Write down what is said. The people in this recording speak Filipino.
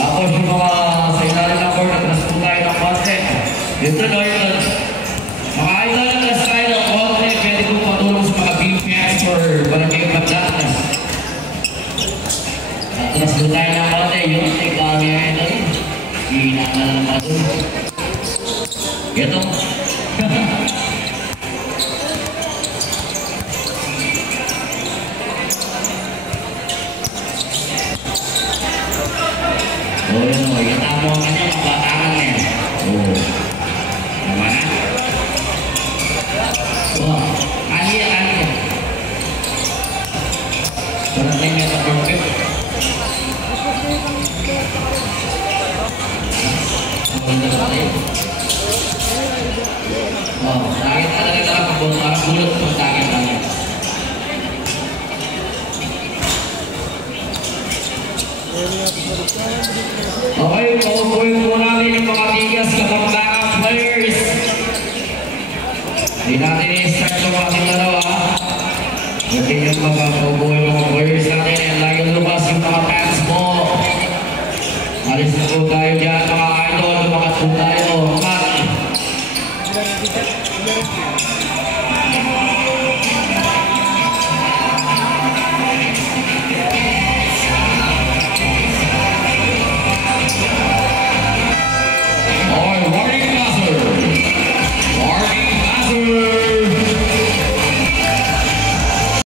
Tapos yung mga sa ilalim ng court, atras po tayo ng konti. Ito no, yun. Mga idol, atras tayo ng konti. Pwede po patulong sa mga BPS for Barangay Pagdata. Atras po tayo ng konti. Yung take kami idol. Hinaka na naman doon. Ito. Oh, yun o. Yung tamo ka niya, mabatangan niya. Oh. Tama na? Oh. Kali yan. Parang na yung perfect. Oh, sakit talaga talaga pag parang bulot po sakit talaga. Okay, paupuin po namin yung mga tigas kapag players. Hindi natin i-start yung ating dalawa. Hindi yung mga paupuin mga players natin. And lagi lumabas yung mga fans mo. Alis na po tayo dyan mga idol. Lumakas po tayo.